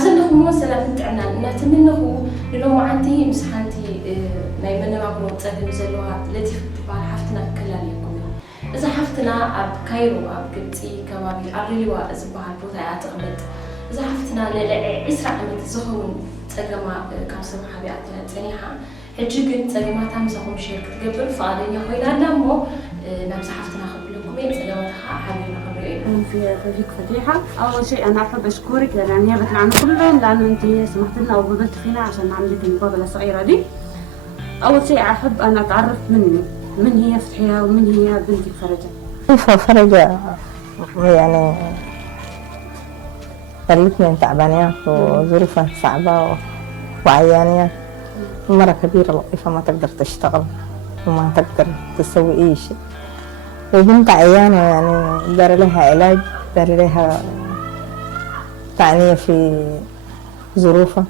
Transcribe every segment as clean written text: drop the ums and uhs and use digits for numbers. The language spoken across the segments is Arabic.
عبزنكم مثلا نتعنا نتمنه لو عندي مسحانتي نايمنا ما كنت تسألني زلوا التي تبع حفتنا كلاليكم إذا حفتنا أب كايرو أب قبتي كوابي أريوا أزبها البوثاء تغمد إذا حفتنا لإسرع من تزهون تجمع كاسر حبيات تانيها هجيجن تجمع تامسهم شركة قبل فعليا خوينا نمو نمسح حفتنا خبلكم تجمع حبينا فيك فتيحة. أول شيء أنا أحب أشكرك لأن نيابة عن كلهم لأن أنت سمحت لنا أو بذلت فينا عشان نعمل لك المقابلة الصغيرة دي. أول شيء أحب أن أتعرف منك من هي فتحية ومن هي بنتك فرجة. فرجة يعني الاثنين تعبانين وظروفها صعبة وعيانية، مرة كبيرة لطيفة ما تقدر تشتغل وما تقدر تسوي أي شيء، وبنت عيانة يعني دار لها علاج، دار لها تعنية في ظروفها،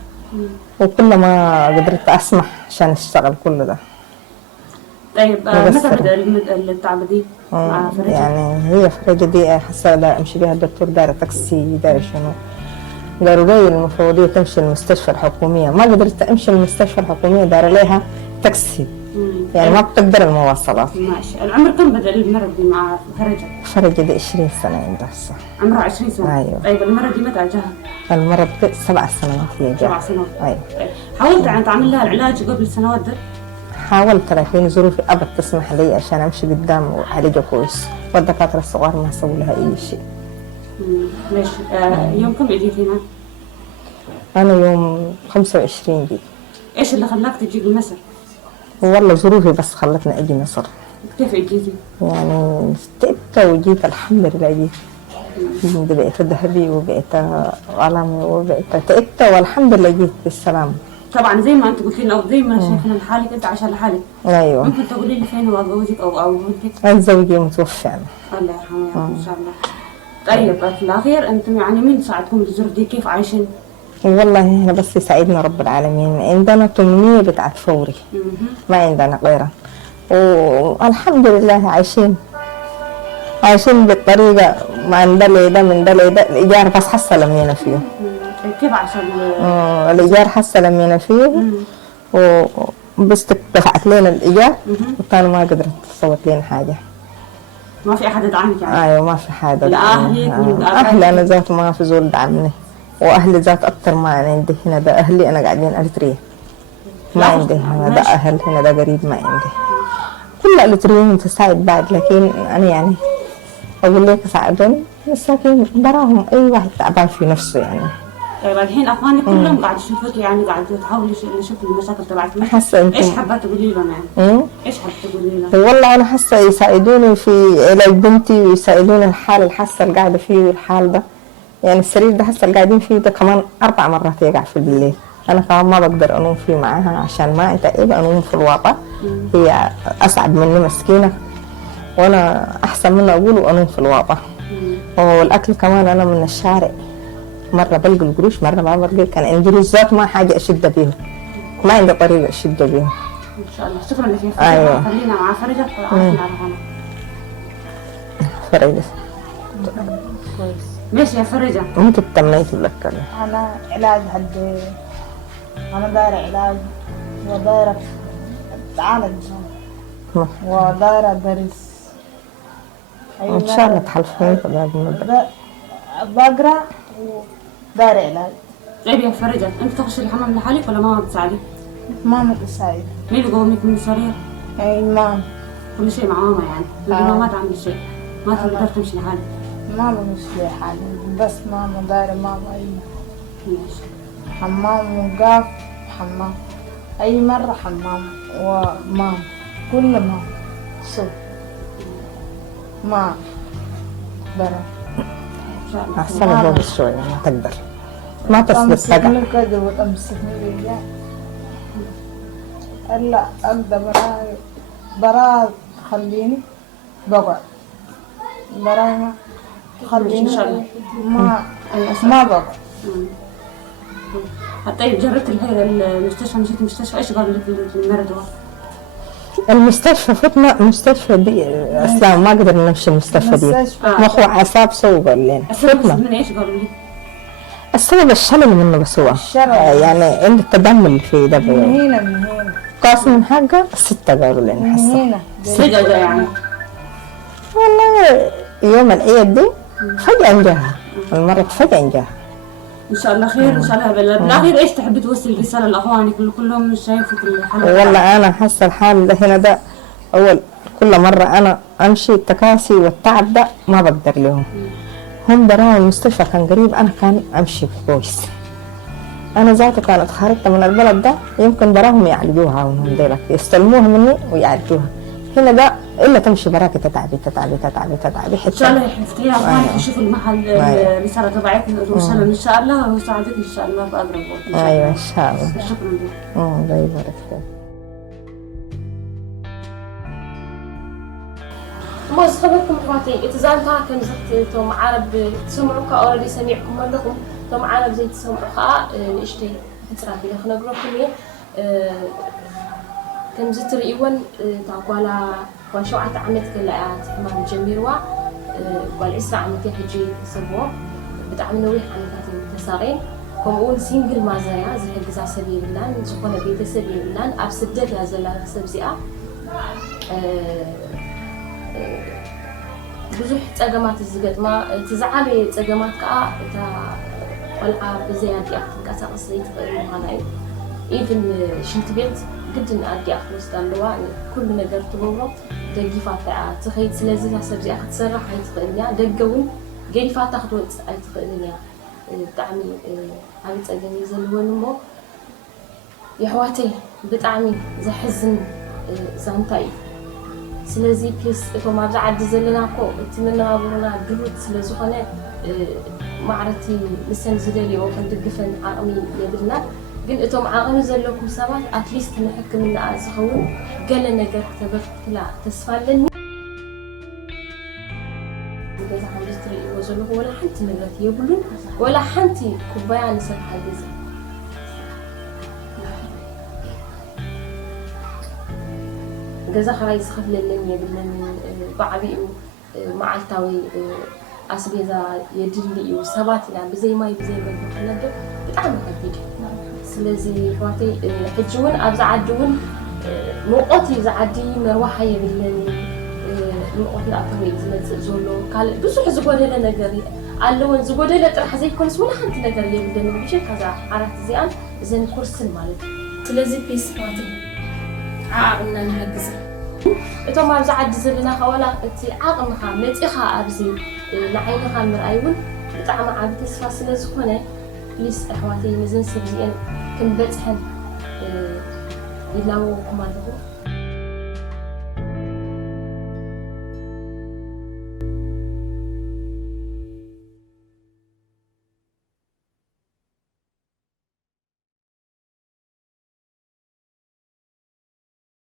وكل ما قدرت أسمح عشان أشتغل كل ده. طيب متى بدأ التعب دي مع فرجة؟ يعني هي فرجة دي حاسة لا أمشي بها الدكتور دار تاكسي دار شنو، قالوا لي المفروضية تمشي المستشفى الحكومية، ما قدرت أمشي المستشفى الحكومية دار لها تاكسي يعني ما بتقدر المواصلات. ماشي. العمر كم بدأ المرض دي مع فرجة؟ فرجة دي 20 سنة عندها هسه. عمرها 20 سنة؟ أيوه. طيب المرض دي متى جاها؟ المرض 7 سنوات هي جاها. 7 سنوات. أيوه. حاولت يعني تعمل لها العلاج قبل سنوات ده؟ حاولت لكن ظروفي أبد تسمح لي عشان أمشي قدام وأعالجها كويس، والدكاترة الصغار ما سووا لها أي شيء. ماشي. يوم كم اجيت هنا؟ أنا يوم 25 جيت. إيش اللي خلاك تجي لمصر؟ والله ظروفي بس خلتني أجي مصر. كيف اجيتي؟ يعني تعبت وجيت الحمد لله جيت. بقيت ذهبي وبقيت علمي وبقيت تعبت والحمد لله جيت بالسلامة. طبعا زي ما انت قلت لنا او زي ما شايفين لحالك انت عايشه لحالك. ايوه. ممكن تقولي لي فين هو زوجك او بنتك؟ زوجي متوفى يعني. الله يرحمه يا رب ان شاء الله. طيب في الاخير انتم يعني مين ساعدكم الظروف دي؟ كيف عايشين؟ والله هنا بس يساعدنا رب العالمين، عندنا 800 بتاعت فوري ما عندنا غيرها، والحمد لله عايشين بالطريقة ما من ده لده من ده لده. الإيجار بس حاسة لمينا فيه. كيف عشان الإيجار حاسة لمينا فيه وبس دفعت لنا الإيجار وكان ما قدرت تصوت لنا حاجة. ما في أحد يدعمك يعني؟ أيوة ما في حدا. لا أهلك أهلي أنا ذات ما في زول دعمني، وأهلي ذات أكتر ما أنا عندي هنا. ده أهلي أنا قاعدين أريتريا ما عندي هنا، ده أهل هنا ده قريب ما عندي. كل الأريتريين تساعد بعد، لكن أنا يعني أقول لك ساعدوني بس لكن براهم أي واحد تعبان في نفسه يعني. طيب الحين أخوانك كلهم قاعد يشوفوك يعني قاعد تحاولي نشوف المشاكل تبعتك. حاسة أنت إيش حابة تقولي لهم يعني؟ إيش حابة تقولي لهم؟ والله أنا حاسة يساعدوني في علاج بنتي ويساعدوني الحال الحاسة اللي قاعدة فيه والحال ده. يعني السرير ده حاسة اللي قاعدين فيه ده كمان 4 مرات يقع في الليل. أنا كمان ما بقدر أنوم فيه معاها عشان ما أتعب أنوم في الواقع. هي أسعد مني مسكينة وأنا أحسن منها أقول وأنوم في الواقع. والأكل كمان أنا من الشارع، مرة بلقي القروش مرة ما بلقي. كان عندي رزات ما حاجة أشد بيهم، ما عندي طريقة أشد بيهم. إن شاء الله. شكرا لك يا فرجة. أيوة. خلينا مع فرجة وعافينا على هنا. فرجة كويس. ماشي يا فرجة. أنت تميت لك؟ أنا علاج حد، أنا دايرة علاج ودايرة أتعالج ودايرة أدرس. إن شاء الله تحلفين بعد المدة. بقرأ ودايرة علاج. طيب يا فرجة أنت تخشي الحمام لحالك ولا ماما بتساعدك؟ ماما بتساعد. مين اللي قومك من السرير؟ أي ماما. كل شيء مع ماما يعني. ماما ما تعمل شيء، ما تقدر تمشي لحالك. ماما مش لحالي بس ماما دايرة ماما أي ماشي. حمام وقاف حمام أي مرة حمام وماما كل ما صوت ما برا. إن شاء الله. أحسن فوق شوية ما تقدر ما تسلك تقع. أمسكني كده وتمسكني بالله إلا أقدر برا خليني بقعد براي ما خليني ما بقعد. طيب جربت المستشفى، مشيت المستشفى ايش قالوا لك المرض؟ المستشفى فتنا مستشفى دي اسلام ما قدرنا نمشي المستشفى دي مخ وعصاب سووا قال لنا فتنا من ايش قالوا لي؟ السبب الشلل منه بس هو الشلل. يعني عند التدمل في من دبره هنا من هنا قاس من حقه 6 قالوا لنا من حصة هنا سجدة يعني والله يوم العيد دي فجأة انجاها المرة فجأة انجاها ان شاء الله خير ان شاء الله. بالاخير ايش تحب توصل رسالة لاخوانك اللي كلهم شايفوا كل حلقة؟ والله أنا حاسة الحال ده هنا ده أول كل مرة أنا أمشي التكاسي والتعب ده ما بقدر لهم. هم براهم المستشفى كان قريب أنا كان أمشي كويس. أنا ذاته كانت خرجت من البلد ده يمكن براهم يعالجوها وهم ديلك يستلموها مني ويعالجوها. هنا ده إلا تمشي براكي تتعبي تتعبي تتعبي تتعبي ان شاء الله يحفتيها اخوانك يشوفوا المحل الرسالة تبعتنا توصل ان شاء الله ويساعدك ان شاء الله بأقرب وقت. أيوة إن شاء الله. شكرا لك. الله يبارك فيك. موز خبركم اخواتي اتزانتا كم زت توم عرب تسمعوا كاوريدي سمعكم لكم توم عرب زي تسمعوا خا نشتي تسرع بي خنغركم كم زت ريون تاقوالا وشوعة عمت كلاات ما جميروا قال اسرع عمتي حجي سبوا بتعمل نويح عمتاتي تسارين كمون سينجل مازايا زي حجزا سبي بلان زخونه بيت سبي بلان اب سدت يا زلا سبزيا ብዙሕ ፀገማት ዝገጥማ ትዝዓበየ ፀገማት ከዓ እታ ቆልዓ ብዘይ ኣዲኣ ክትንቀሳቐስ ዘይትኽእል ምዃና እዩ ኢቭን ሽንቲ ቤት ግድን ኣዲኣ ክትወስድ ኣለዋ ኩሉ ነገር ትገብሮ ደጊፋታ እያ ትኸይድ ስለዚ እታ ሰብ እዚኣ ክትሰርሕ ኣይትኽእልን እያ ደገ እውን ገዲፋታ ክትወፅእ ኣይትኽእልን እያ ብጣዕሚ ዓብዪ ፀገም እዩ ዘለወን እሞ የሕዋተይ ብጣዕሚ ዘሕዝን ዛንታ እዩ ስለዚ ፕሊስ እቶም ኣብዛ ዓዲ ዘለና እኮ እቲ መነባብሮና ግሩት ስለዝኾነ ማዕረቲ ምሰን ዝደልዮ ክንድግፈን ዓቕሚ የብልና ግን እቶም ዓቕሚ ዘለኩም ሰባት ኣትሊስት ንሕክምና ዝኸውን ገለ ነገር ክተበርክትላ ተስፋ ኣለኒ ገዛ ከምዚ ትርእይዎ ዘለኹም ወላ ሓንቲ ንብረት የብሉን ወላ ሓንቲ ኩባያ ንሰብ ሓገዝ ገዛ ኸራይ ዝኸፍለለን የብለን ብዓቢኡ መዓልታዊ ኣስቤዛ የድሊ እዩ ሰባት ኢና ብዘይ ማይ ብዘይ ምግቢ ክነብር ብጣዕሚ ከቢድ ስለዚ ሕዋተይ ሕጂ እውን ኣብዛ ዓዲ እውን ሙቐት እዩ ዝዓዲ መርዋሓ የብለን ሙቐት ንኣተወ እዩ ዝመፅእ ዘሎ ካልእ ብዙሕ ዝጎደለ ነገር ኣለወን ዝጎደለ ጥራሕ ዘይኮነስ ወላ ሓንቲ ነገር የብለን ብሸካ እዛ ዓራት እዚኣን እዘን ኩርስን ማለት እዩ ስለዚ ፕሊስ ሕዋተይ ዓቕምና ንሕግዝ እቶም ኣብዛ ዓዲ ዘለና ኸዋላ እቲ ዓቕምኻ መፂኻ ኣብዚ ንዓይንኻ ምርኣይ እውን ብጣዕሚ ዓብ ተስፋ ስለ ዝኾነ ፕሊስ ኣሕዋተይ ነዘን ሰብ እዚአን ክንበፅሐን ይላወኩም ኣለኹ